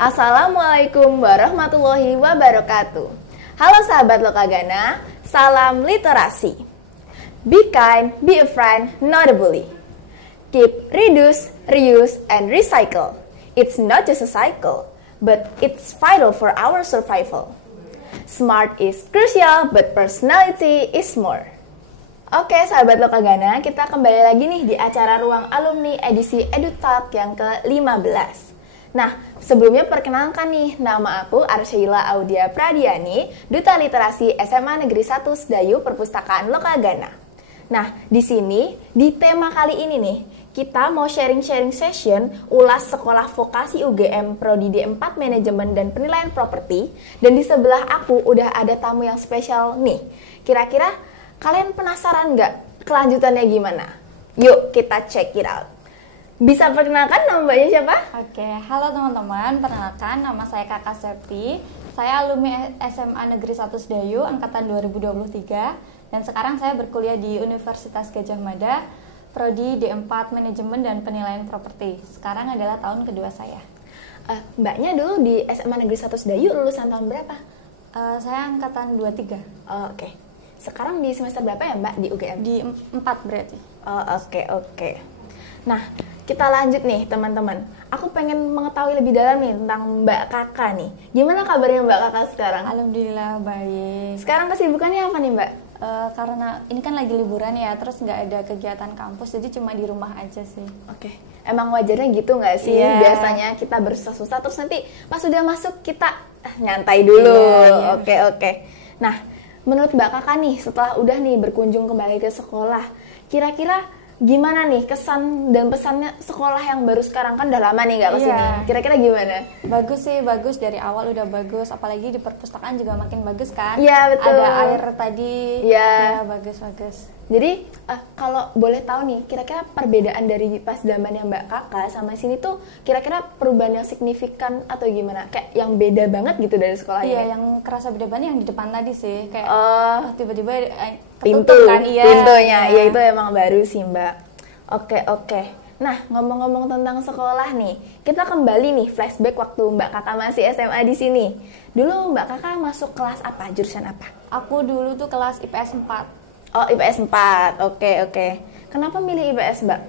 Assalamualaikum warahmatullahi wabarakatuh. Halo sahabat Lokagana, salam literasi. Be kind, be a friend, not a bully. Keep, reduce, reuse, and recycle. It's not just a cycle, but it's vital for our survival. Smart is crucial, but personality is more. Oke sahabat Lokagana, kita kembali lagi nih di acara Ruang Alumni edisi EduTalk yang ke-15. Nah, sebelumnya perkenalkan nih, nama aku Arsyaila Audia Pradiani, Duta Literasi SMA Negeri 1 Sedayu Perpustakaan Lokagana. Nah, di sini, di tema kali ini nih, kita mau sharing-sharing session ulas sekolah vokasi UGM Prodi D4 Manajemen dan Penilaian Properti, dan di sebelah aku udah ada tamu yang spesial nih. Kira-kira kalian penasaran nggak kelanjutannya gimana? Yuk kita check it out. Bisa perkenalkan nama mbaknya siapa? Oke, halo teman-teman, perkenalkan nama saya Kakak Septi. Saya alumni SMA Negeri 1 Sedayu angkatan 2023 dan sekarang saya berkuliah di Universitas Gadjah Mada, Prodi D4 Manajemen dan Penilaian Properti. Sekarang adalah tahun kedua saya. Mbaknya dulu di SMA Negeri 1 Sedayu lulusan tahun berapa? Saya angkatan 23. Oke. Sekarang di semester berapa ya Mbak di UGM? Di 4 berarti. Oke. Nah, kita lanjut nih teman-teman. Aku pengen mengetahui lebih dalam nih tentang Mbak Kakak nih. Gimana kabarnya Mbak Kakak sekarang? Alhamdulillah baik. Sekarang kesibukannya apa nih Mbak? Karena ini kan lagi liburan ya, terus nggak ada kegiatan kampus, jadi cuma di rumah aja sih. Oke. Emang wajarnya gitu nggak sih? Yeah. Biasanya kita bersusah-susah terus nanti pas udah masuk kita nyantai dulu. Yeah. Oke. Nah, menurut Mbak Kakak nih setelah udah nih berkunjung kembali ke sekolah, kira-kira gimana nih kesan dan pesannya sekolah yang baru sekarang? Kan udah lama nih nggak kesini. Iya. Kira-kira gimana? Bagus sih, bagus dari awal udah bagus. Apalagi di perpustakaan juga makin bagus kan? Iya betul. Ada air tadi. Iya. Ya, bagus. Jadi kalau boleh tahu nih, kira-kira perbedaan dari pas zamannya Mbak Kakak sama sini tuh kira-kira perubahan yang signifikan atau gimana? Kayak yang beda banget gitu dari sekolah ini? Iya, yang kerasa beda banget yang di depan tadi sih. Kayak tiba-tiba pintu ketutup kan? Iya. Pintunya, ya itu emang baru sih Mbak. Oke. Nah, ngomong-ngomong tentang sekolah nih, kita kembali nih flashback waktu Mbak Kakak masih SMA di sini. Dulu Mbak Kakak masuk kelas apa? Jurusan apa? Aku dulu tuh kelas IPS 4. Oh, IPS 4. Oke. Kenapa milih IPS, Mbak?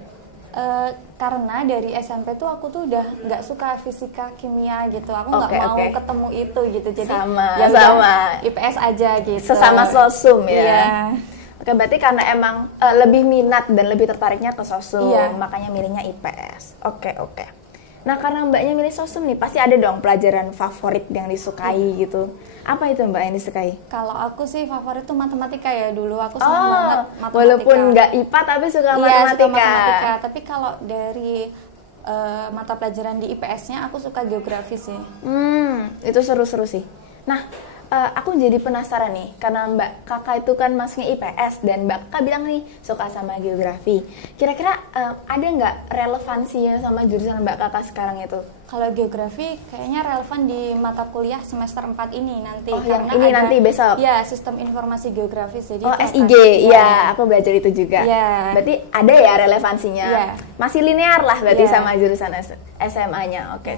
Karena dari SMP tuh aku tuh udah nggak suka fisika, kimia gitu. Aku nggak mau ketemu itu gitu. Jadi sama IPS aja gitu. Sesama sosum ya. Iya. Oke, berarti karena emang lebih minat dan lebih tertariknya ke sosum, iya. Makanya milihnya IPS. Oke. Nah, karena Mbaknya milih sosum nih, pasti ada dong pelajaran favorit yang disukai gitu. Apa itu Mbak yang disukai? Kalau aku sih favorit tuh matematika ya dulu. Aku senang banget matematika. Walaupun nggak IPA tapi suka matematika. Suka matematika. Tapi kalau dari mata pelajaran di IPS-nya aku suka geografi sih. Itu seru-seru sih. Nah, aku jadi penasaran nih, karena Mbak Kakak itu kan masuknya IPS dan Mbak Kakak bilang nih suka sama geografi. Kira-kira ada nggak relevansinya sama jurusan Mbak Kakak sekarang itu? Kalau geografi kayaknya relevan di mata kuliah semester 4 ini nanti. Karena ini nanti besok? Ya, sistem informasi geografis. Jadi SIG, ya aku belajar itu juga. Ya. Berarti ada ya relevansinya? Ya. Masih linear lah berarti sama jurusan SMA-nya. Oke.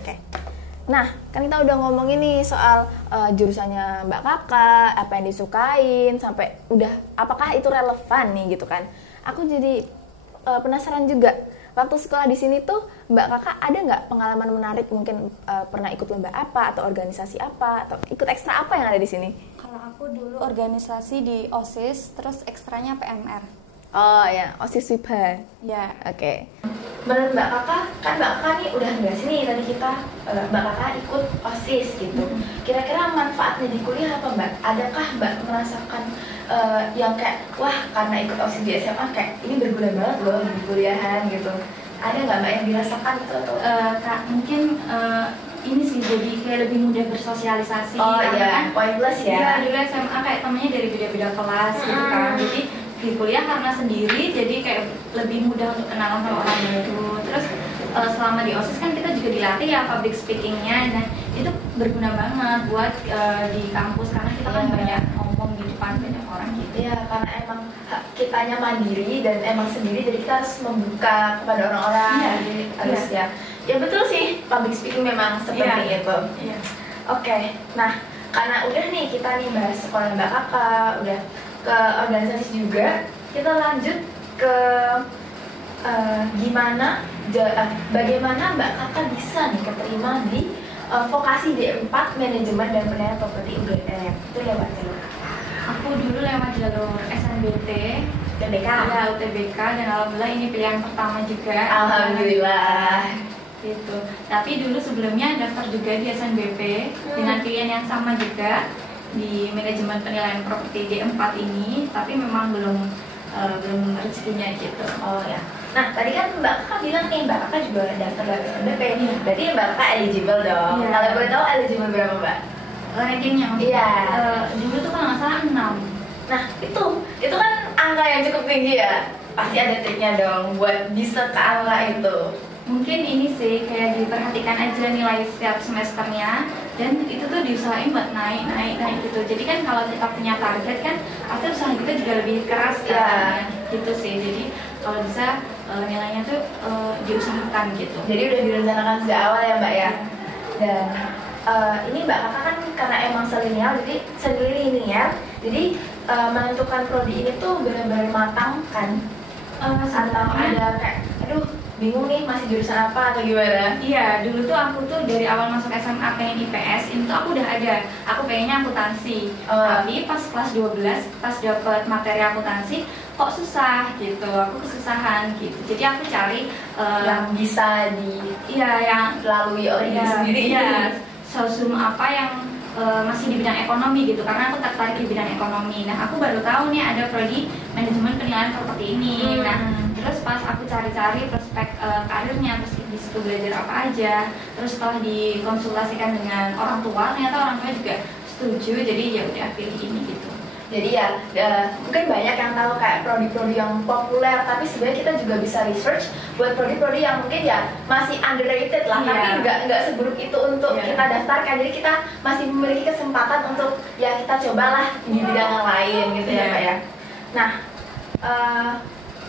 Nah, kan kita udah ngomongin nih soal jurusannya Mbak Kakak, apa yang disukain, sampai udah apakah itu relevan nih gitu kan. Aku jadi penasaran juga, waktu sekolah di sini tuh Mbak Kakak ada nggak pengalaman menarik, mungkin pernah ikut lomba apa, atau organisasi apa, atau ikut ekstra apa yang ada di sini? Kalau aku dulu organisasi di OSIS, terus ekstranya PMR. Oh ya, OSIS WIPA. Ya. Oke. Menurut Mbak Kakak, kan Mbak Kakak nih udah nggak sini tadi kita Mbak Kakak ikut OSIS gitu. Kira-kira manfaatnya di kuliah apa Mbak? Adakah Mbak merasakan yang kayak wah karena ikut OSIS di SMA kayak ini berguna banget loh di kuliahan gitu? Ada nggak Mbak yang dirasakan itu atau? Kak, mungkin ini sih jadi kayak lebih mudah bersosialisasi. Kan poin plus ya. Iya, dulu SMA kayak temennya dari beda-beda kelas gitu kan. Jadi di kuliah karena sendiri jadi kayak lebih mudah untuk kenalan sama orang baru. Terus selama di OSIS kan kita juga dilatih ya public speakingnya. Nah itu berguna banget buat di kampus karena kita kan banyak ngomong di depan banyak orang gitu. Iya, karena emang kitanya mandiri dan emang sendiri, jadi kita harus membuka kepada orang-orang. Jadi harus ya. Ya betul sih, public speaking memang seperti itu. Iya. Oke, nah karena udah nih kita nih bahas sekolah Mbak Kakak, udah ke organisasi juga, kita lanjut ke bagaimana Mbak Kakak bisa nih keterima di vokasi D4 Manajemen dan Penilaian Properti UGM. Itu lewat jalur Aku dulu lewat jalur SNBT, UTBK. ya UTBK, dan alhamdulillah ini pilihan pertama juga. Alhamdulillah. Gitu. Tapi dulu sebelumnya daftar juga di SNBP dengan pilihan yang sama juga di Manajemen Penilaian Properti D4 ini, tapi memang belum rezekinya gitu. Oh ya. Nah tadi kan Mbak Kakak bilang nih Mbak Kakak juga daftar lewat SNBP. Berarti Mbak Kakak eligible dong. Iya. Kalau boleh tahu eligible berapa Mbak? Rankingnya Iya. Dulu tuh kalau nggak salah 6. Nah itu kan angka yang cukup tinggi ya. Pasti ada triknya dong buat bisa ke angka itu. Mungkin ini sih kayak diperhatikan aja nilai setiap semesternya, dan itu tuh diusahain buat naik gitu. Jadi kan kalau kita punya target kan pasti usaha kita juga lebih keras kan. Gitu sih. Jadi kalau bisa nilainya tuh diusahakan gitu. Jadi udah direncanakan sejak awal ya Mbak ya. Dan ini Mbak Kakak kan karena emang selinial, jadi selinial, jadi menentukan prodi ini tuh benar-benar matang kan. Atau ada kayak, aduh bingung nih masih jurusan apa atau gimana? Iya, dulu tuh aku tuh dari awal masuk SMA pengen IPS, itu tuh aku udah ada. Aku pengennya akuntansi. Tapi pas kelas 12, pas dapet materi akuntansi, kok susah gitu. Aku kesusahan gitu. Jadi aku cari Yang bisa yang dilalui oleh diri sendiri. Iya, sosum apa yang masih di bidang ekonomi gitu, karena aku tertarik di bidang ekonomi. Nah, aku baru tahu nih ada prodi Manajemen Penilaian Properti ini. Nah, terus pas aku cari-cari prospek karirnya, terus di situ belajar apa aja, terus setelah dikonsultasikan dengan orang tua, ternyata orang tua juga setuju, jadi ya udah pilih ini gitu. Jadi ya mungkin banyak yang tahu kayak prodi-prodi yang populer, tapi sebenarnya kita juga bisa research buat prodi-prodi yang mungkin ya masih underrated lah, tapi nggak seburuk itu untuk kita daftarkan. Jadi kita masih memiliki kesempatan untuk ya kita cobalah di bidang yang lain gitu ya Mbak ya. Nah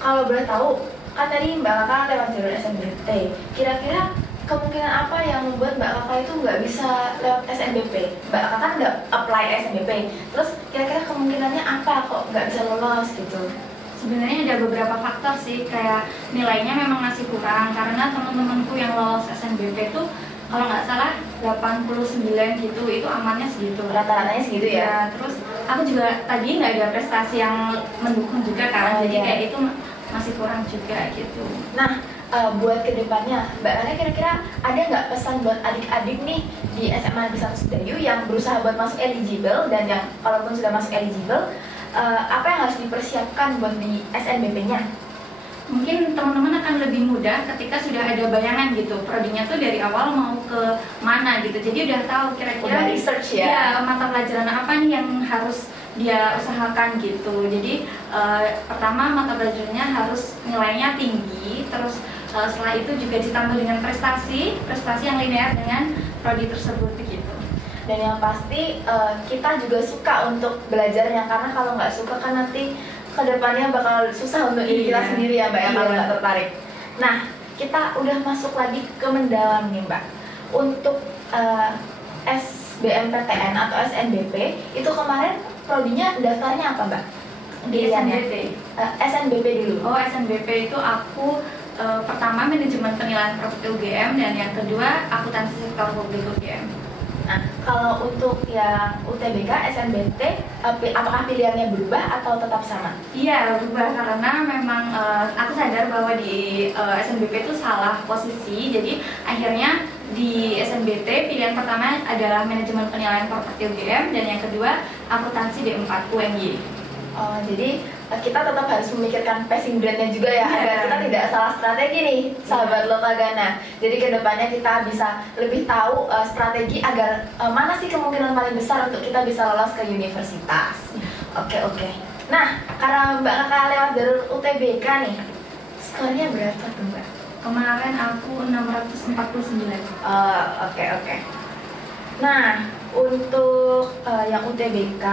kalau boleh tahu kan tadi Mbak Kakak lewat jalur SNBT, kira-kira kemungkinan apa yang membuat Mbak Kakak itu nggak bisa lewat SNBP? Mbak Kakak kan nggak apply SNBP, terus kira-kira kemungkinannya apa kok nggak bisa lolos gitu? Sebenarnya ada beberapa faktor sih, kayak nilainya memang masih kurang, karena teman-temanku yang lolos SNBP tuh kalau nggak salah 89 gitu, itu amannya segitu. Rata-ratanya segitu ya? Terus aku juga tadi nggak ada prestasi yang mendukung juga kan, jadi kayak itu masih kurang juga gitu. Nah, buat kedepannya, Mbak Ana kira-kira ada nggak pesan buat adik-adik nih di SMA Negeri 1 Sedayu yang berusaha buat masuk eligible, dan yang kalaupun sudah masuk eligible, apa yang harus dipersiapkan buat di SNBP-nya? Mungkin teman-teman akan lebih mudah ketika sudah ada bayangan gitu, prodinya tuh dari awal mau ke mana gitu, jadi udah tahu kira-kira research ya mata pelajaran apa nih yang harus dia usahakan gitu. Jadi pertama mata pelajarannya harus nilainya tinggi, terus setelah itu juga ditambah dengan prestasi yang linear dengan prodi tersebut gitu. Dan yang pasti kita juga suka untuk belajarnya, karena kalau nggak suka kan nanti kedepannya bakal susah untuk diri kita sendiri ya Mbak ya, kalau nggak tertarik. Nah, kita udah masuk lagi ke mendalam nih Mbak. Untuk SBMPTN atau SNBP itu kemarin prodinya daftarnya apa Mbak? Di SNBP. SNBP dulu. Oh, SNBP itu aku pertama Manajemen Penilaian Properti UGM, dan yang kedua Akuntansi Sektor Publik UGM. Nah, kalau untuk yang UTBK, SNBT, apakah pilihannya berubah atau tetap sama? Iya, berubah karena memang aku sadar bahwa di SNBP itu salah posisi. Jadi akhirnya di SNBT pilihan pertama adalah Manajemen Penilaian Properti UGM, dan yang kedua Akuntansi D4 UNY. Oh, jadi kita tetap harus memikirkan passing grade-nya juga ya, agar kita tidak salah strategi nih, sahabat Lokagana. Jadi kedepannya kita bisa lebih tahu strategi agar mana sih kemungkinan paling besar untuk kita bisa lolos ke universitas. Oke. Nah, karena Mbak Kakak lewat jalur UTBK nih, skornya berapa tuh Mbak? Kemarin aku 649. Oke. Nah, untuk yang UTBK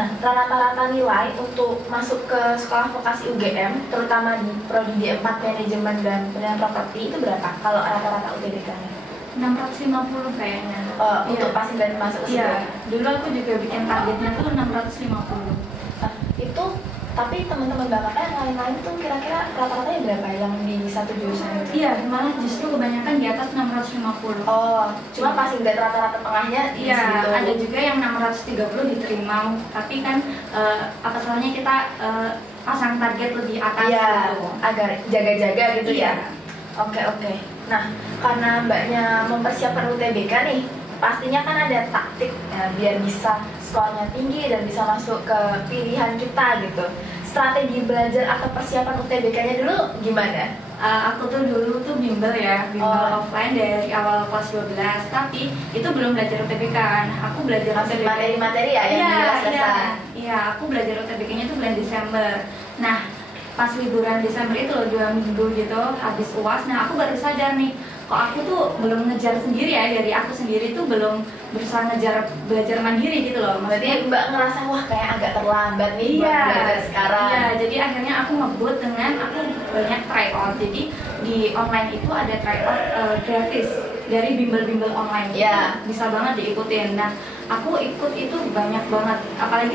Nah, rata-rata nilai untuk masuk ke sekolah vokasi UGM, terutama di prodi D4 manajemen dan penilaian properti itu berapa? Kalau rata-rata UTBK-nya? 650 kayaknya. Untuk passing dan masuk ke situ. Iya, dulu aku juga bikin targetnya tuh 650. Nah, itu tapi teman-teman Mbak Kakak yang lain-lain tuh kira-kira rata-ratanya berapa yang di satu jurusan itu? Iya, malah justru kebanyakan di atas 650. Oh, cuma passing dan rata-rata tengahnya di Iya, situ. ada juga yang 630 diterima, tapi kan apa salahnya kita pasang target lebih atas Iya, gitu. agar jaga-jaga gitu Iya. ya. Oke. Nah, karena Mbaknya mempersiapkan UTBK nih, pastinya kan ada taktik ya, biar bisa skornya tinggi dan bisa masuk ke pilihan kita gitu. Strategi belajar atau persiapan UTBK-nya dulu gimana? Aku tuh dulu tuh bimbel offline dari awal kelas 12, tapi itu belum belajar UTBK kan. Aku belajar Masih UTBK. materi-materi ya yang jelas-jelasan. Iya, aku belajar UTBK-nya tuh bulan Desember. Nah, pas liburan Desember itu loh 2 minggu gitu habis UAS, nah aku baru sadar nih, kok aku tuh belum ngejar sendiri ya, dari aku sendiri tuh belum berusaha ngejar belajar mandiri gitu loh. Berarti Mbak ngerasa wah kayak agak terlambat nih buat belajar sekarang. Iya, jadi akhirnya aku ngebut dengan aku banyak tryout. Jadi di online itu ada tryout gratis dari bimbel-bimbel online. Iya. Bisa banget diikutin. Nah, aku ikut itu banyak banget. Apalagi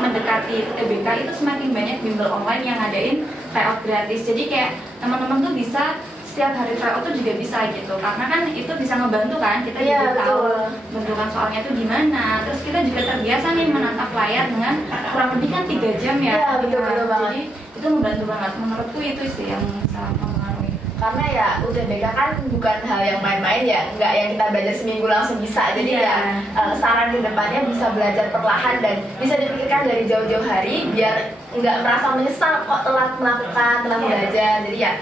mendekati UTBK itu semakin banyak bimbel online yang ngadain tryout gratis. Jadi kayak teman-teman tuh bisa setiap hari tryout tuh juga bisa gitu, karena kan itu bisa ngebantu kan, kita Iya, juga tahu betul. bentukan soalnya itu gimana, terus kita juga terbiasa nih menatap layar dengan kurang lebih kan 3 jam ya. Iya, betul banget. Jadi itu membantu banget, menurutku itu sih yang sangat mempengaruhi. Karena ya UTBK kan bukan hal yang main-main ya, nggak yang kita belajar seminggu langsung bisa. Jadi Iya. ya saran ke depannya bisa belajar perlahan dan bisa dipikirkan dari jauh-jauh hari biar nggak merasa menyesal kok telat melakukan, telat Iya. belajar. Jadi ya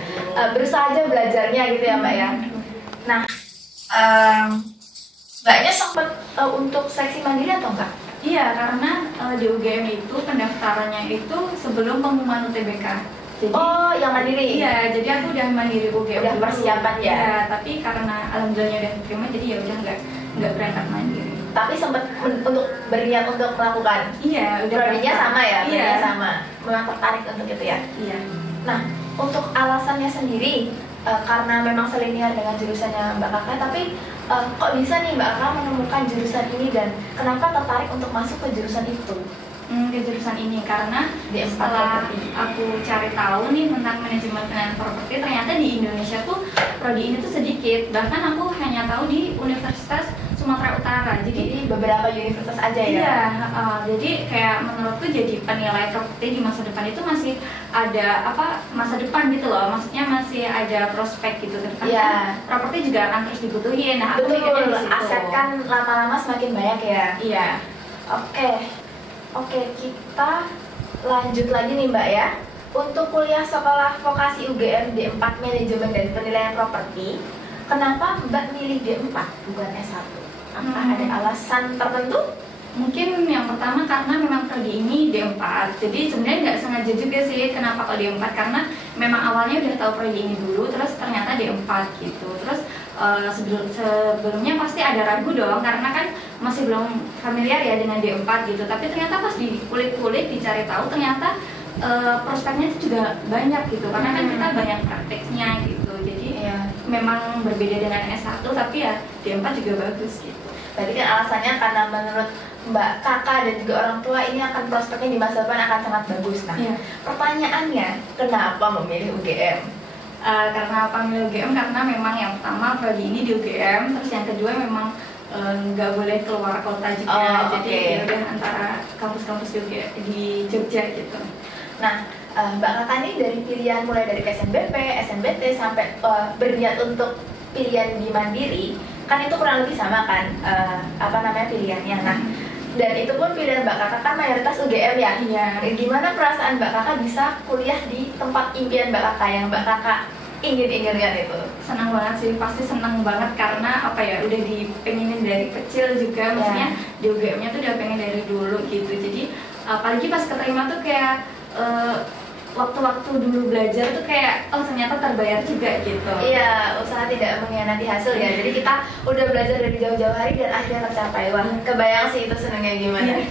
berusaha aja belajarnya gitu ya Mbak ya. Nah, Mbaknya sempat untuk seleksi mandiri atau enggak? Iya, karena di UGM itu pendaftarannya itu sebelum pengumuman UTBK. Jadi, Oh, yang mandiri? Iya, jadi aku udah mandiri UGM Udah dulu. persiapan ya? Iya, tapi karena alhamdulillahnya udah diterima, jadi ya udah nggak berangkat mandiri. Tapi sempat untuk berniat untuk melakukan. Iya, udah Prodinya berangkat. sama ya, Iya. prodinya sama. Memang tertarik untuk itu ya. Iya. Nah, untuk alasannya sendiri, karena memang selinier dengan jurusannya Mbak Kakak, tapi kok bisa nih Mbak Kakak menemukan jurusan ini dan kenapa tertarik untuk masuk ke jurusan itu? Ke jurusan ini karena Di S4 setelah properti. aku cari tahu nih tentang manajemen penilaian properti, ternyata di Indonesia tuh prodi ini tuh sedikit, bahkan aku hanya tahu di Universitas Sumatera Utara. Jadi beberapa universitas aja ya? Iya, jadi kayak menurutku jadi penilai properti di masa depan itu masih ada masa depan gitu loh, maksudnya masih ada prospek gitu ke depan. Iya. Kan properti juga akan terus dibutuhin. Nah, aku mikirnya di Betul, situ. aset kan lama-lama semakin banyak ya? Iya. Oke, kita lanjut lagi nih Mbak ya. Untuk kuliah sekolah vokasi UGM D4 manajemen dan penilaian properti, kenapa Mbak milih D4 bukan S1? Apakah ada alasan tertentu? Mungkin yang pertama karena memang prodi ini D4, jadi sebenarnya nggak sengaja juga sih kenapa kok D4, karena memang awalnya udah tahu prodi ini dulu, terus ternyata D4 gitu. Terus sebelumnya pasti ada ragu dong, karena kan masih belum familiar ya dengan D4 gitu. Tapi ternyata pas dikulik-kulik, dicari tahu, ternyata prospeknya itu juga banyak gitu, karena kan kita banyak prakteknya gitu. Jadi memang berbeda dengan S1, tapi ya D4 juga bagus gitu. Berarti kan alasannya karena menurut Mbak Kakak dan juga orang tua ini akan prospeknya di masa depan akan sangat bagus. Nah, Iya. pertanyaannya, kenapa memilih UGM? Karena apa milih UGM? Karena memang yang pertama prodi ini di UGM, terus yang kedua memang nggak boleh keluar kota juga. Oh, Jadi oke. ya udah antara kampus-kampus di Jogja gitu. Nah, Mbak Kakak ini dari pilihan mulai dari SNBP, SNBT sampai berniat untuk pilihan di Mandiri, kan itu kurang lebih sama kan pilihannya. Nah, dan itu pun pilihan Mbak Kakak kan mayoritas UGM ya. Iya. Gimana perasaan Mbak Kakak bisa kuliah di tempat impian Mbak Kakak yang Mbak Kakak ingin-inginkan itu? Senang banget sih, pasti senang banget karena udah dipengenin dari kecil juga, maksudnya di UGM-nya tuh udah pengen dari dulu gitu. Jadi apalagi pas keterima tuh kayak waktu-waktu dulu belajar tuh kayak ternyata terbayar juga gitu. Iya, usaha tidak mengkhianati hasil ya. Jadi kita udah belajar dari jauh-jauh hari dan akhirnya tercapai. Wah, kebayang sih itu senangnya gimana. Iya.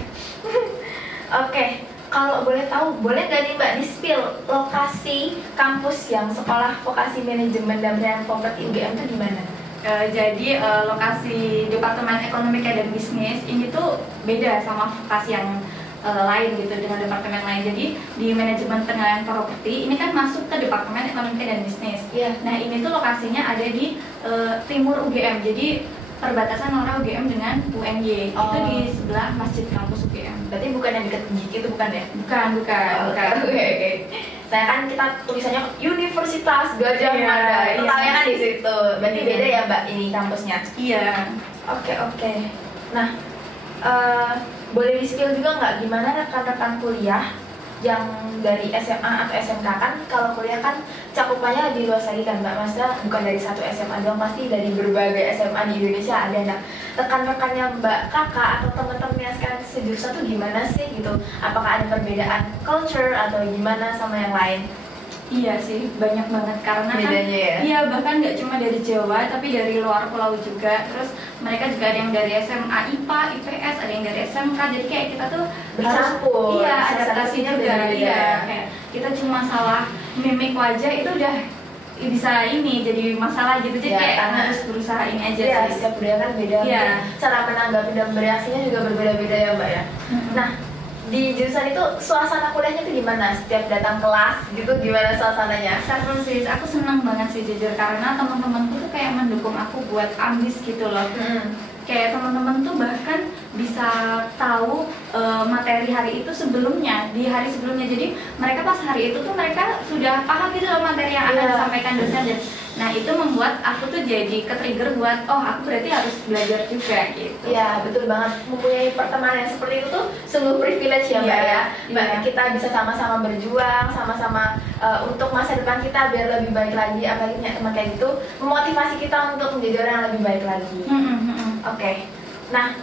Oke, kalau boleh tahu, boleh nggak nih Mbak di-spill lokasi kampus yang sekolah vokasi manajemen dan penilaian properti UGM itu di mana? Jadi lokasi Departemen Ekonomi dan Bisnis ini tuh beda sama vokasi yang lain gitu, dengan departemen lain. Jadi di manajemen penilaian properti ini kan masuk ke Departemen Ekonomi dan Bisnis. Iya. Nah ini tuh lokasinya ada di timur UGM. Jadi perbatasan antara UGM dengan UNY. Itu di sebelah masjid kampus UGM. Berarti bukan yang dekat GIG itu, bukan ya? Bukan. Oke. Saya kan kita tulisannya Universitas Gajah Mada. Totalnya kan di situ. Berarti beda ya Mbak ini kampusnya. Iya. Oke. Nah, boleh di-spill juga nggak gimana rekan-rekan kuliah yang dari SMA atau SMK? Kan kalau kuliah kan cakupannya lebih luas lagi kan Mbak, maksudnya bukan dari satu SMA doang, pasti dari berbagai SMA di Indonesia ada. Nah, rekan-rekannya Mbak Kakak atau teman-temannya sekarang sejurusan tuh gimana sih gitu? Apakah ada perbedaan culture atau gimana sama yang lain? Iya sih, banyak banget karena bedanya kan, ya? iya bahkan nggak cuma dari Jawa tapi dari luar pulau juga. Terus mereka juga ada yang dari SMA IPA, IPS, ada yang dari SMK. Jadi kayak kita tuh bercampur. Iya, adaptasinya juga. Iya, kayak kita cuma salah mimik wajah itu udah bisa ini jadi masalah gitu. Jadi kayak harus berusaha ini aja sih. Setiap budaya kan beda. Iya. Cara menanggapi dan bereaksinya juga berbeda-beda ya Mbak ya. Nah, di jurusan itu suasana kuliahnya itu gimana? Setiap datang kelas gitu gimana suasananya? Seru sih, aku senang banget sih jujur karena teman-temanku tuh kayak mendukung aku buat ambis gitu loh. Kayak teman-teman tuh bahkan bisa tahu materi hari itu sebelumnya, di hari sebelumnya. Jadi mereka pas hari itu tuh mereka sudah paham gitu loh materi yang akan disampaikan dosen. Nah itu membuat aku tuh jadi ke-trigger buat, oh aku berarti harus belajar juga gitu. Iya betul banget, mempunyai pertemanan yang seperti itu tuh sungguh privilege ya Mbak ya. Mbak, kita bisa sama-sama berjuang, sama-sama untuk masa depan kita biar lebih baik lagi. Apalagi punya teman kayak gitu, memotivasi kita untuk menjadi orang yang lebih baik lagi. Oke. Nah,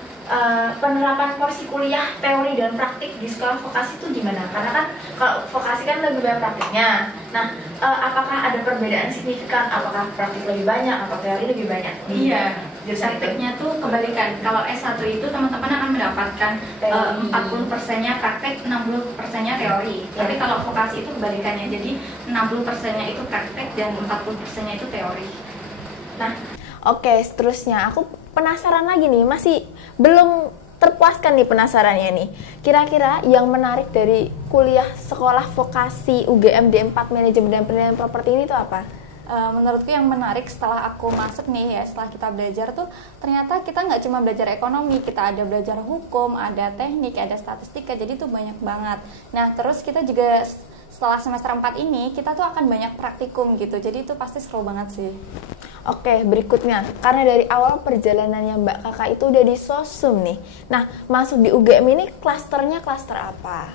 penerapan porsi kuliah teori dan praktik di sekolah vokasi itu gimana? Karena kan kalau vokasi kan lebih banyak praktiknya. Nah, apakah ada perbedaan signifikan? Apakah praktik lebih banyak atau teori lebih banyak? Iya, praktiknya tuh kebalikan. Kalau S1 itu teman-teman akan mendapatkan 40%-nya praktek, 60%-nya teori. Tapi kalau vokasi itu kebalikannya. Jadi 60%-nya itu praktek dan 40%-nya itu teori. Nah, oke, seterusnya aku penasaran lagi nih, masih belum terpuaskan nih penasarannya nih. Kira-kira yang menarik dari kuliah sekolah vokasi UGM D4 Manajemen dan Penilaian Properti ini tuh apa? Menurutku yang menarik setelah aku masuk nih ya, setelah kita belajar tuh ternyata kita nggak cuma belajar ekonomi, kita ada belajar hukum, ada teknik, ada statistika, jadi tuh banyak banget. Nah terus kita juga setelah semester 4 ini kita tuh akan banyak praktikum gitu, jadi itu pasti seru banget sih. Oke, berikutnya, karena dari awal perjalanannya Mbak Kakak itu udah di Sosum nih. Nah, masuk di UGM ini klasternya klaster apa?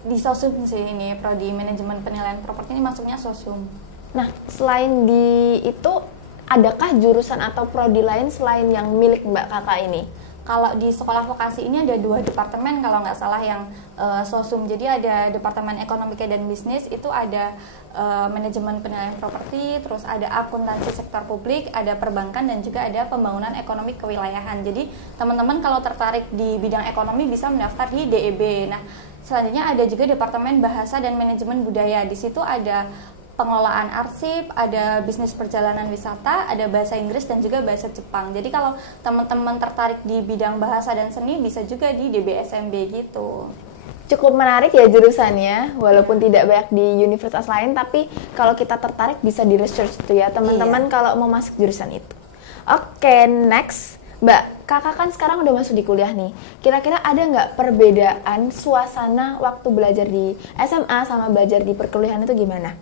Di Sosum sih ini, Prodi Manajemen Penilaian Properti ini masuknya Sosum. Nah, selain di itu, adakah jurusan atau prodi lain selain yang milik Mbak Kakak ini? Kalau di sekolah vokasi ini ada 2 departemen kalau nggak salah yang Sosum. Jadi ada Departemen Ekonomi dan Bisnis, itu ada manajemen penilaian properti, terus ada akuntansi sektor publik, ada perbankan, dan juga ada pembangunan ekonomi kewilayahan. Jadi teman-teman kalau tertarik di bidang ekonomi bisa mendaftar di DEB. Nah, selanjutnya ada juga Departemen Bahasa dan Manajemen Budaya. Di situ ada pengelolaan arsip, ada bisnis perjalanan wisata, ada bahasa Inggris dan juga bahasa Jepang. Jadi kalau teman-teman tertarik di bidang bahasa dan seni bisa juga di DBSMB gitu. Cukup menarik ya jurusannya, walaupun tidak banyak di universitas lain, tapi kalau kita tertarik bisa di research itu ya teman-teman kalau mau masuk jurusan itu. Oke, next. Mbak, Kakak kan sekarang udah masuk di kuliah nih. Kira-kira ada nggak perbedaan suasana waktu belajar di SMA sama belajar di perkuliahan itu gimana?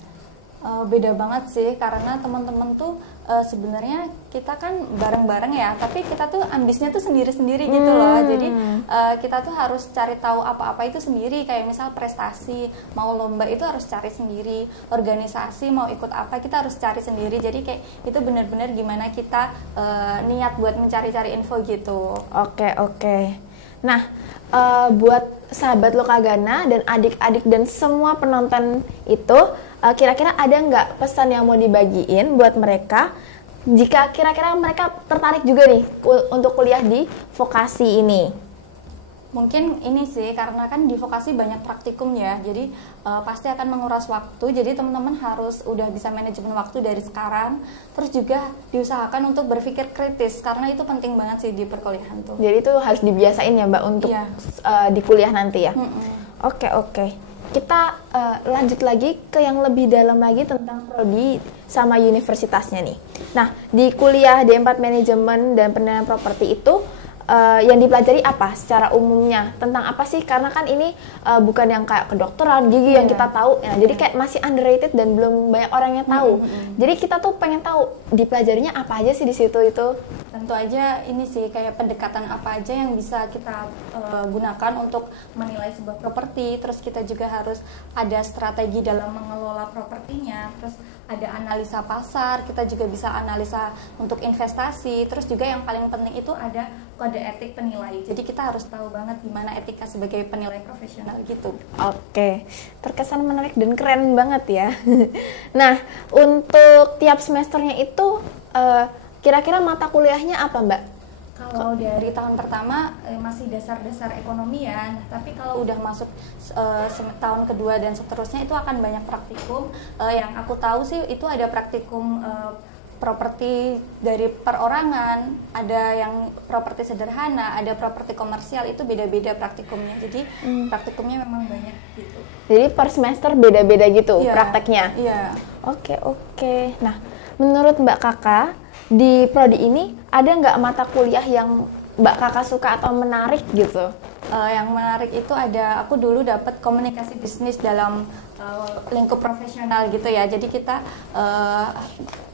Beda banget sih, karena teman-teman tuh sebenarnya kita kan bareng-bareng ya, tapi kita tuh ambisnya tuh sendiri-sendiri gitu loh. Jadi kita tuh harus cari tahu apa-apa itu sendiri, kayak misal prestasi, mau lomba itu harus cari sendiri, organisasi mau ikut apa kita harus cari sendiri. Jadi kayak itu benar-benar gimana kita niat buat mencari-cari info gitu. Oke. Nah, buat sahabat Lokagana dan adik-adik dan semua penonton itu, kira-kira ada nggak pesan yang mau dibagiin buat mereka jika kira-kira mereka tertarik juga nih untuk kuliah di vokasi ini? Mungkin ini sih karena kan di vokasi banyak praktikum ya, jadi pasti akan menguras waktu. Jadi teman-teman harus udah bisa manajemen waktu dari sekarang. Terus juga diusahakan untuk berpikir kritis karena itu penting banget sih di perkuliahan tuh. Jadi itu harus dibiasain ya Mbak untuk di kuliah nanti ya. Oke. Kita lanjut lagi ke yang lebih dalam lagi tentang prodi sama universitasnya nih. Nah, di kuliah D4 Manajemen dan Penilaian Properti itu yang dipelajari apa secara umumnya, tentang apa sih? Karena kan ini bukan yang kayak kedokteran gigi yang kita tahu ya, jadi kayak masih underrated dan belum banyak orang yang tahu. Jadi kita tuh pengen tahu dipelajarinya apa aja sih di situ itu. Tentu aja ini sih kayak pendekatan apa aja yang bisa kita gunakan untuk menilai sebuah properti. Terus kita juga harus ada strategi dalam mengelola propertinya. Terus ada analisa pasar, kita juga bisa analisa untuk investasi. Terus juga yang paling penting itu ada kode etik penilai. Jadi kita harus tahu banget gimana etika sebagai penilai profesional gitu. Oke, terkesan menarik dan keren banget ya. Nah, untuk tiap semesternya itu kira-kira mata kuliahnya apa Mbak? Kalau dari tahun pertama masih dasar-dasar ekonomi ya, tapi kalau udah masuk tahun kedua dan seterusnya itu akan banyak praktikum. Yang aku tahu sih itu ada praktikum properti dari perorangan, ada yang properti sederhana, ada properti komersial, itu beda-beda praktikumnya. Jadi praktikumnya memang banyak gitu. Jadi per semester beda-beda gitu prakteknya? Iya. Oke. Nah, menurut Mbak Kakak, di prodi ini ada nggak mata kuliah yang Mbak Kakak suka atau menarik gitu? Yang menarik itu ada, aku dulu dapat komunikasi bisnis dalam lingkup profesional gitu ya. Jadi kita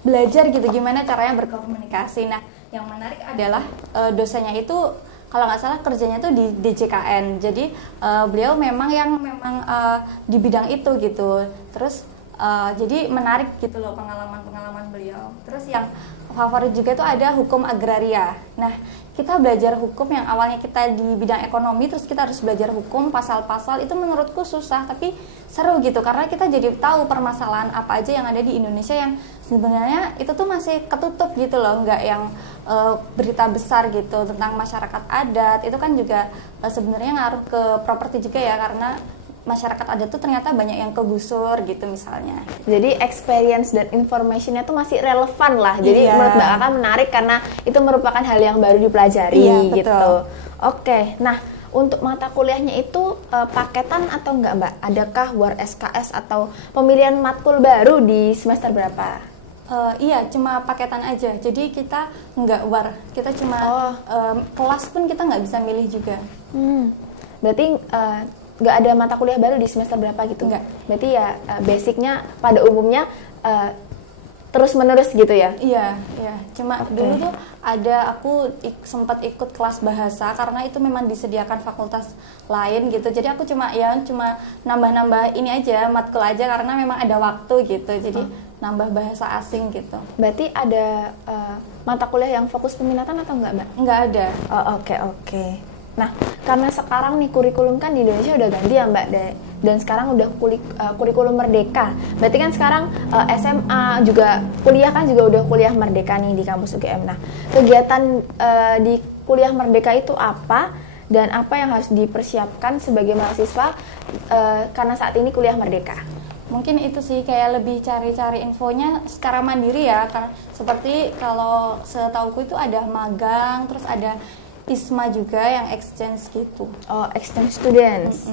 belajar gitu gimana caranya berkomunikasi. Nah, yang menarik adalah dosennya itu kalau nggak salah kerjanya tuh di DJKN. Jadi beliau memang di bidang itu gitu. Terus jadi menarik gitu loh pengalaman beliau. Terus yang favorit juga tuh ada hukum agraria. Nah, kita belajar hukum yang awalnya kita di bidang ekonomi, terus kita harus belajar hukum pasal-pasal, itu menurutku susah tapi seru gitu karena kita jadi tahu permasalahan apa aja yang ada di Indonesia yang sebenarnya itu tuh masih ketutup gitu loh, nggak yang berita besar gitu tentang masyarakat adat. Itu kan juga sebenarnya ngaruh ke properti juga ya, karena masyarakat adat tuh ternyata banyak yang kegusur gitu misalnya. Jadi experience dan informationnya tuh masih relevan lah. Jadi menurut Mbak Kakak menarik karena itu merupakan hal yang baru dipelajari gitu. Oke, nah untuk mata kuliahnya itu paketan atau enggak Mbak? Adakah WAR SKS atau pemilihan matkul baru di semester berapa? Iya, cuma paketan aja. Jadi kita nggak WAR, kita cuma kelas pun kita nggak bisa milih juga. Berarti nggak ada mata kuliah baru di semester berapa gitu? Nggak. Berarti ya basicnya pada umumnya terus menerus gitu ya? Iya. Cuma dulu tuh aku sempat ikut kelas bahasa karena itu memang disediakan fakultas lain gitu. Jadi aku cuma nambah-nambah ini aja, matkul aja karena memang ada waktu gitu. Jadi nambah bahasa asing gitu. Berarti ada mata kuliah yang fokus peminatan atau enggak Mbak? Nggak ada. Oke. Nah, karena sekarang nih kurikulum kan di Indonesia udah ganti ya Mbak, dan sekarang udah kurikulum merdeka. Berarti kan sekarang SMA juga kuliah kan juga udah kuliah merdeka nih di kampus UGM. Nah, kegiatan di kuliah merdeka itu apa dan apa yang harus dipersiapkan sebagai mahasiswa karena saat ini kuliah merdeka? Mungkin itu sih kayak lebih cari-cari infonya secara mandiri ya, karena seperti kalau setauku itu ada magang, terus ada ISMA juga yang exchange gitu. Oh, exchange students.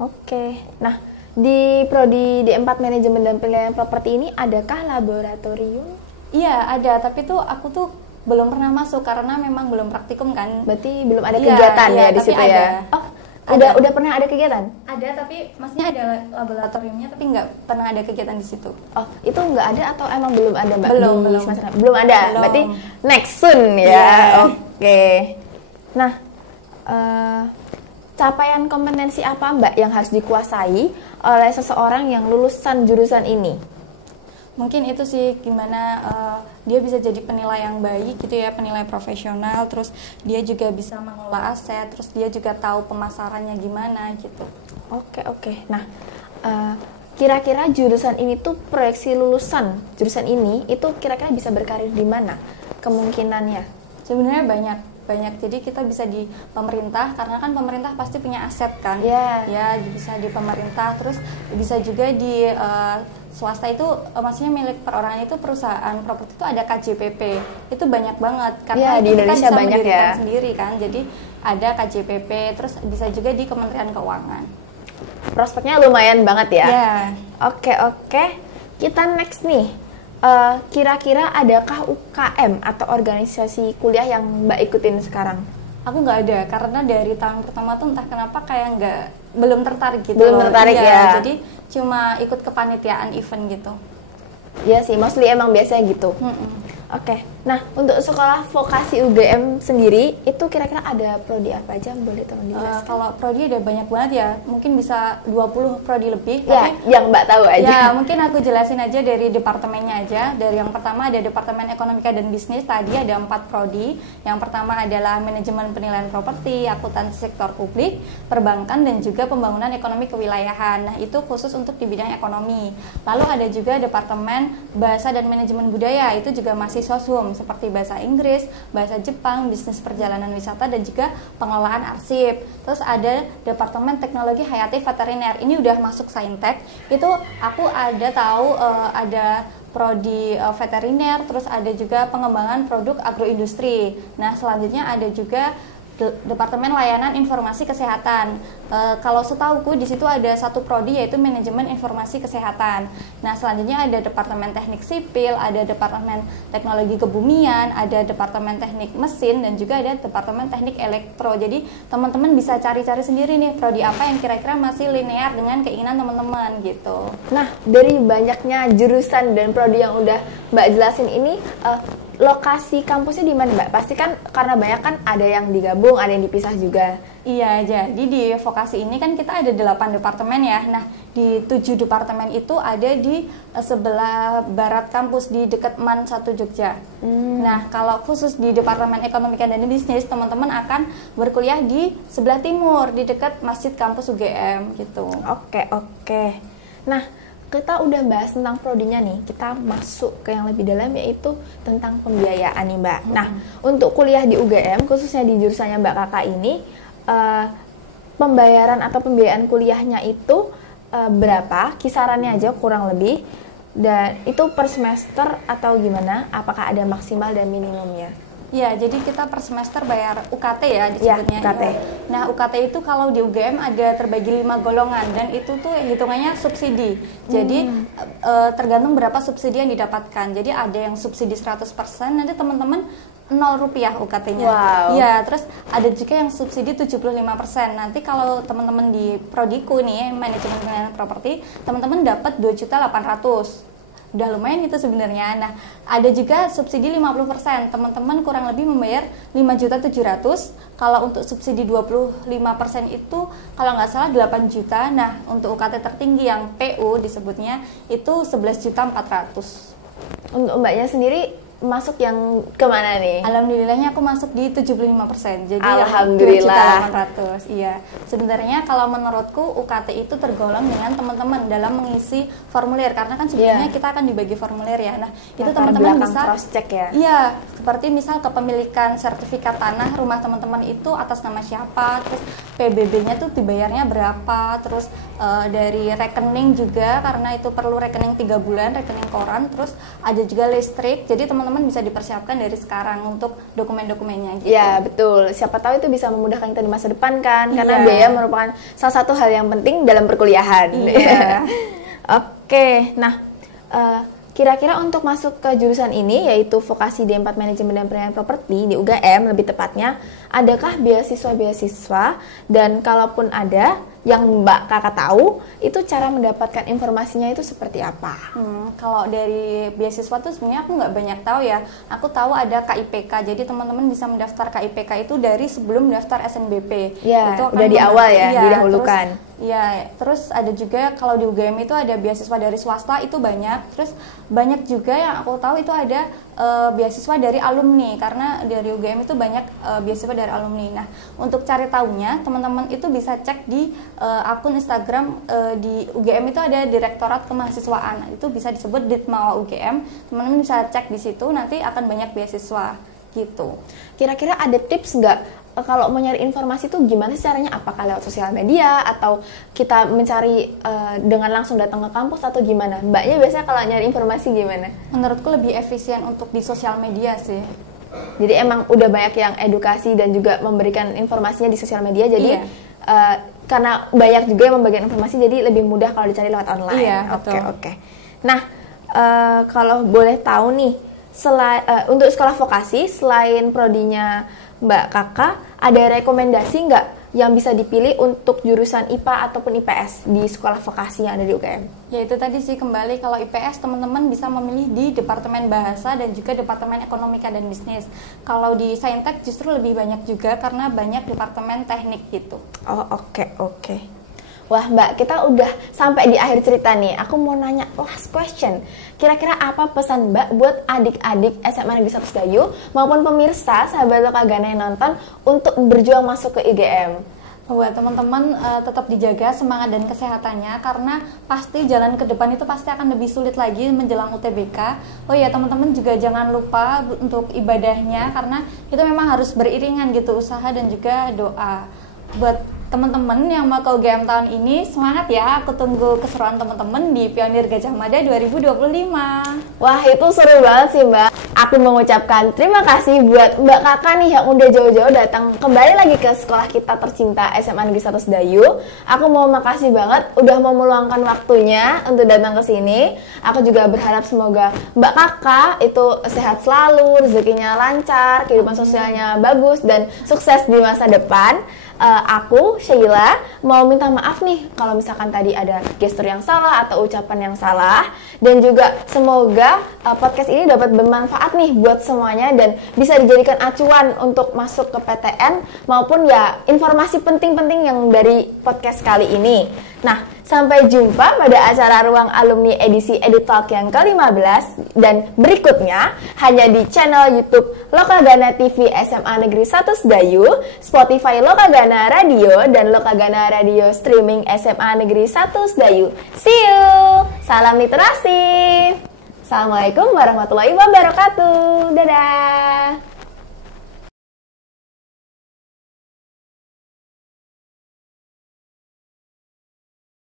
Oke. Nah, di prodi D4 Manajemen dan Penilaian Properti ini adakah laboratorium? Iya, ada, tapi aku tuh belum pernah masuk karena memang belum praktikum kan. Berarti belum ada kegiatan ya di situ ya. Oh, udah pernah ada kegiatan? Ada, tapi maksudnya ada laboratoriumnya tapi nggak pernah ada kegiatan di situ. Oh, itu nggak ada atau emang belum ada Mbak? Belum ada. Berarti next soon ya. Oke. Nah, capaian kompetensi apa Mbak yang harus dikuasai oleh seseorang yang lulusan jurusan ini? Mungkin itu sih gimana dia bisa jadi penilai yang baik gitu ya, penilai profesional, terus dia juga bisa mengelola aset, terus dia juga tahu pemasarannya gimana gitu. Oke. Nah, kira-kira jurusan ini tuh proyeksi lulusan jurusan ini itu kira-kira bisa berkarir di mana kemungkinannya? Sebenarnya banyak. banyak. Jadi kita bisa di pemerintah, karena kan pemerintah pasti punya aset kan. Iya. Ya, bisa di pemerintah, terus bisa juga di swasta itu, maksudnya milik perorangan itu perusahaan properti itu ada KJPP. Itu banyak banget karena Iya, di kita Indonesia bisa banyak mendirikan ya. sendiri kan. Jadi ada KJPP, terus bisa juga di Kementerian Keuangan. Prospeknya lumayan banget ya. Ya. Oke. Kita next nih. Kira-kira adakah UKM atau organisasi kuliah yang Mbak ikutin sekarang? Aku nggak ada, karena dari tahun pertama tuh entah kenapa kayak belum tertarik gitu. Belum tertarik Iya, ya. Jadi cuma ikut kepanitiaan event gitu. Iya sih, mostly emang biasanya gitu. Oke. Nah, untuk sekolah vokasi UGM sendiri itu kira-kira ada prodi apa aja, boleh tolong dijelaskan? Kalau prodi ada banyak banget ya, mungkin bisa 20 prodi lebih. Ya, yang Mbak tahu aja. Ya, mungkin aku jelasin aja dari departemennya aja. Dari yang pertama ada Departemen Ekonomika dan Bisnis, tadi ada 4 prodi. Yang pertama adalah Manajemen Penilaian Properti, Akuntansi Sektor Publik, Perbankan, dan juga Pembangunan Ekonomi Kewilayahan. Nah, itu khusus untuk di bidang ekonomi. Lalu ada juga Departemen Bahasa dan Manajemen Budaya, itu juga masih sosum, seperti bahasa Inggris, bahasa Jepang, bisnis perjalanan wisata, dan juga pengelolaan arsip. Terus ada Departemen Teknologi Hayati Veteriner, ini udah masuk saintek. Itu aku ada tahu ada prodi veteriner, terus ada juga pengembangan produk agroindustri. Nah, selanjutnya ada juga Departemen Layanan Informasi Kesehatan. Kalau setauku di situ ada satu prodi yaitu Manajemen Informasi Kesehatan. Nah, selanjutnya ada Departemen Teknik Sipil, ada Departemen Teknologi Kebumian, ada Departemen Teknik Mesin, dan juga ada Departemen Teknik Elektro. Jadi teman-teman bisa cari-cari sendiri nih prodi apa yang kira-kira masih linear dengan keinginan teman-teman gitu. Nah, dari banyaknya jurusan dan prodi yang udah Mbak jelasin ini, lokasi kampusnya di mana, Mbak? Pasti kan karena banyak kan ada yang digabung, ada yang dipisah juga. Iya, jadi di vokasi ini kan kita ada 8 departemen ya. Nah, di 7 departemen itu ada di sebelah barat kampus di dekat MAN 1 Jogja. Nah, kalau khusus di Departemen Ekonomika dan Bisnis, teman-teman akan berkuliah di sebelah timur, di dekat Masjid Kampus UGM gitu. Oke. Nah, kita udah bahas tentang prodinya nih, kita masuk ke yang lebih dalam yaitu tentang pembiayaan nih, Mbak. Nah, untuk kuliah di UGM, khususnya di jurusannya Mbak Kakak ini, pembayaran atau pembiayaan kuliahnya itu berapa? Kisarannya aja kurang lebih. Dan itu per semester atau gimana? Apakah ada maksimal dan minimumnya? Ya, jadi kita per semester bayar UKT ya disebutnya. Ya, UKT. Nah, UKT itu kalau di UGM ada terbagi 5 golongan dan itu tuh hitungannya subsidi. Jadi tergantung berapa subsidi yang didapatkan. Jadi ada yang subsidi 100%, nanti teman-teman Rp0 UKT-nya. Wow. Ya, terus ada juga yang subsidi 75%. Nanti kalau teman-teman di prodiku nih, Manajemen Penilaian Properti, teman-teman dapat 2.800.000. Udah lumayan itu sebenarnya. Nah, ada juga subsidi 50%. Teman-teman kurang lebih membayar 5.700.000. Kalau untuk subsidi 25% itu kalau nggak salah 8 juta. Nah, untuk UKT tertinggi yang PU disebutnya itu 11.400.000. Untuk Mbaknya sendiri masuk yang kemana nih? Alhamdulillahnya aku masuk di 75%. Jadi Alhamdulillah. 2.800.000. Iya. Sebenarnya kalau menurutku UKT itu tergolong dengan teman-teman dalam mengisi formulir, karena kan sebelumnya kita akan dibagi formulir ya. Nah, itu teman-teman bisa cross check ya. Iya, seperti misal kepemilikan sertifikat tanah rumah teman-teman itu atas nama siapa, terus PBB-nya tuh dibayarnya berapa, terus dari rekening juga karena itu perlu rekening 3 bulan, rekening koran, terus ada juga listrik. Jadi teman-teman bisa dipersiapkan dari sekarang untuk dokumen-dokumennya gitu. Ya, betul. Siapa tahu itu bisa memudahkan kita di masa depan kan, karena Iya. biaya merupakan salah satu hal yang penting dalam perkuliahan. Iya. Oke, nah kira-kira untuk masuk ke jurusan ini yaitu vokasi D4 Manajemen dan Penilaian Properti di UGM lebih tepatnya, adakah beasiswa-beasiswa, dan kalaupun ada yang Mbak Kakak tahu, itu cara mendapatkan informasinya itu seperti apa? Kalau dari beasiswa tuh sebenarnya aku nggak banyak tahu ya. Aku tahu ada KIPK, jadi teman-teman bisa mendaftar KIPK itu dari sebelum daftar SNBP. Ya, itu akan udah di awal ya, iya, didahulukan. Terus ada juga kalau di UGM itu ada beasiswa dari swasta itu banyak. Terus banyak juga yang aku tahu itu ada beasiswa dari alumni, karena dari UGM itu banyak beasiswa dari alumni. Nah, untuk cari tahunya teman-teman itu bisa cek di akun Instagram di UGM itu ada Direktorat Kemahasiswaan. Itu bisa disebut Ditmawa UGM. Teman-teman bisa cek di situ, nanti akan banyak beasiswa gitu. Kira-kira ada tips nggak kalau mau nyari informasi itu gimana sih caranya? Apakah lewat sosial media atau kita mencari dengan langsung datang ke kampus atau gimana? Mbaknya biasanya kalau nyari informasi gimana? Menurutku lebih efisien untuk di sosial media sih. Jadi emang udah banyak yang edukasi dan juga memberikan informasinya di sosial media. Jadi karena banyak juga yang membagikan informasi, jadi lebih mudah kalau dicari lewat online. Iya, Oke. Nah, kalau boleh tahu nih, untuk sekolah vokasi selain prodinya Mbak Kakak, ada rekomendasi nggak yang bisa dipilih untuk jurusan IPA ataupun IPS di sekolah vokasi yang ada di UGM? Ya itu tadi sih, kembali kalau IPS teman-teman bisa memilih di Departemen Bahasa dan juga Departemen Ekonomika dan Bisnis. Kalau di Saintek justru lebih banyak juga karena banyak departemen teknik gitu. Oh, oke. Wah Mbak, kita udah sampai di akhir cerita nih. Aku mau nanya last question. Kira-kira apa pesan Mbak buat adik-adik SMA Negeri 1 Sedayu maupun pemirsa sahabat Lokagana yang nonton untuk berjuang masuk ke IGM? Buat teman-teman tetap dijaga semangat dan kesehatannya, karena pasti jalan ke depan itu pasti akan lebih sulit lagi menjelang UTBK. Oh ya, teman-teman juga jangan lupa untuk ibadahnya, karena itu memang harus beriringan gitu, usaha dan juga doa. Buat teman-teman yang mau ke UGM tahun ini, semangat ya, aku tunggu keseruan teman-teman di Pionir Gajah Mada 2025. Wah, itu seru banget sih Mbak. Aku mengucapkan terima kasih buat Mbak Kakak nih yang udah jauh-jauh datang kembali lagi ke sekolah kita tercinta SMA Negeri 1 Sedayu. Aku mau makasih banget udah mau meluangkan waktunya untuk datang ke sini. Aku juga berharap semoga Mbak Kakak itu sehat selalu, rezekinya lancar, kehidupan sosialnya bagus dan sukses di masa depan. Aku, Sheila, mau minta maaf nih kalau misalkan tadi ada gestur yang salah atau ucapan yang salah. Dan juga semoga podcast ini dapat bermanfaat nih buat semuanya dan bisa dijadikan acuan untuk masuk ke PTN maupun ya informasi penting-penting yang dari podcast kali ini. Nah, sampai jumpa pada acara Ruang Alumni edisi EduTalk yang ke-15 dan berikutnya hanya di channel YouTube Lokagana TV SMA Negeri 1 Sedayu, Spotify Lokagana Radio, dan Lokagana Radio Streaming SMA Negeri 1 Sedayu. See you! Salam literasi! Assalamualaikum warahmatullahi wabarakatuh. Dadah!